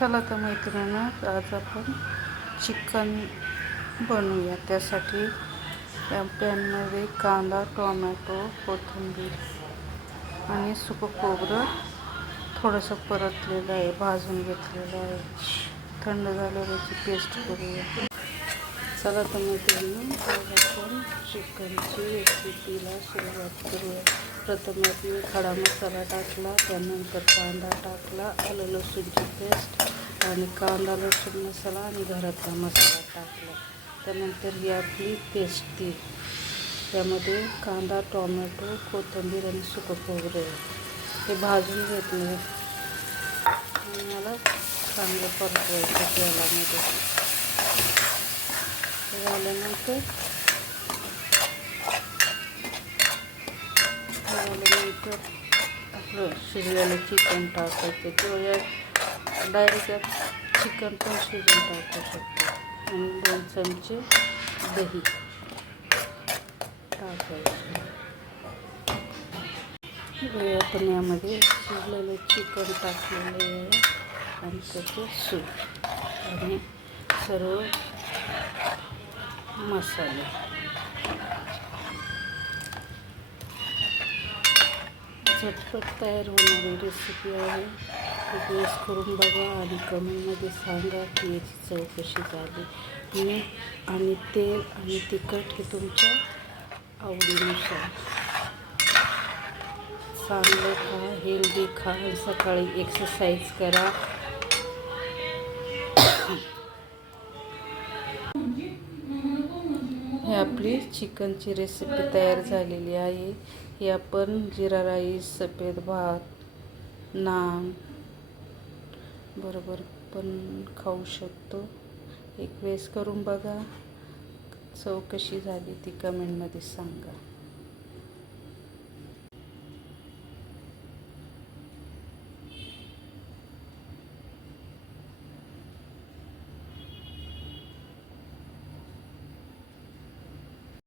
चला तर मैत्रिणींनो, आज आपण चिकन बनवूया. त्यासाठी या पॅनमध्ये कांदा, टोमॅटो, कोथिंबीर आणि सुकं खोबरं थोडंसं परतलेलं आहे, भाजून घेतलेलं आहे. थंड झाल्यावर याची पेस्ट करूया. चला तर मैत्रिणींनो, आज आपण चिकनची रेसिपीला सुरुवात करूया. प्रथम मी खडा मसाला टाकला, त्यानंतर कांदा टाकला, आलं लसूणची पेस्ट आणि कांदा लसूण मसाला आणि घरातला मसाला टाकला. त्यानंतर ही आपली पेस्ट ती त्यामध्ये कांदा, टोमॅटो, कोथिंबीर आणि सुकं खोबरं हे भाजून घेतलं आणि मला चांगलं परतवायचं तेलामध्ये. झाल्यानंतर आपलं शिजलेलं चिकन टाकायचं किंवा डायरेक्ट चिकन पण शिजून टाकू शकतो. आणि 2 चमचे दही टाकायचं. आपण यामध्ये शिजलेलं चिकन टाकलेलं आहे आणि त्याचे सूप आणि सर्व मसाले. झटपट तयार होणारी रेसिपी आहे. एक वेळेस करून बघा आणि कमेंटमध्ये सांगा की याची चव कशी झाली. मीठ आणि तेल आणि तिखट हे तुमच्या आवडीनुसार. चांगलं खा, हेल्दी खा, सकाळी एक्सरसाइज करा. ही आपली चिकनची रेसिपी तयार झालेली आहे. ही आपण जिरा राईस, सफेद भात, नान बरोबर पण खाऊ शकतो. एक वेळेस करून बघा. चव कशी झाली ती कमेंटमध्ये सांगा.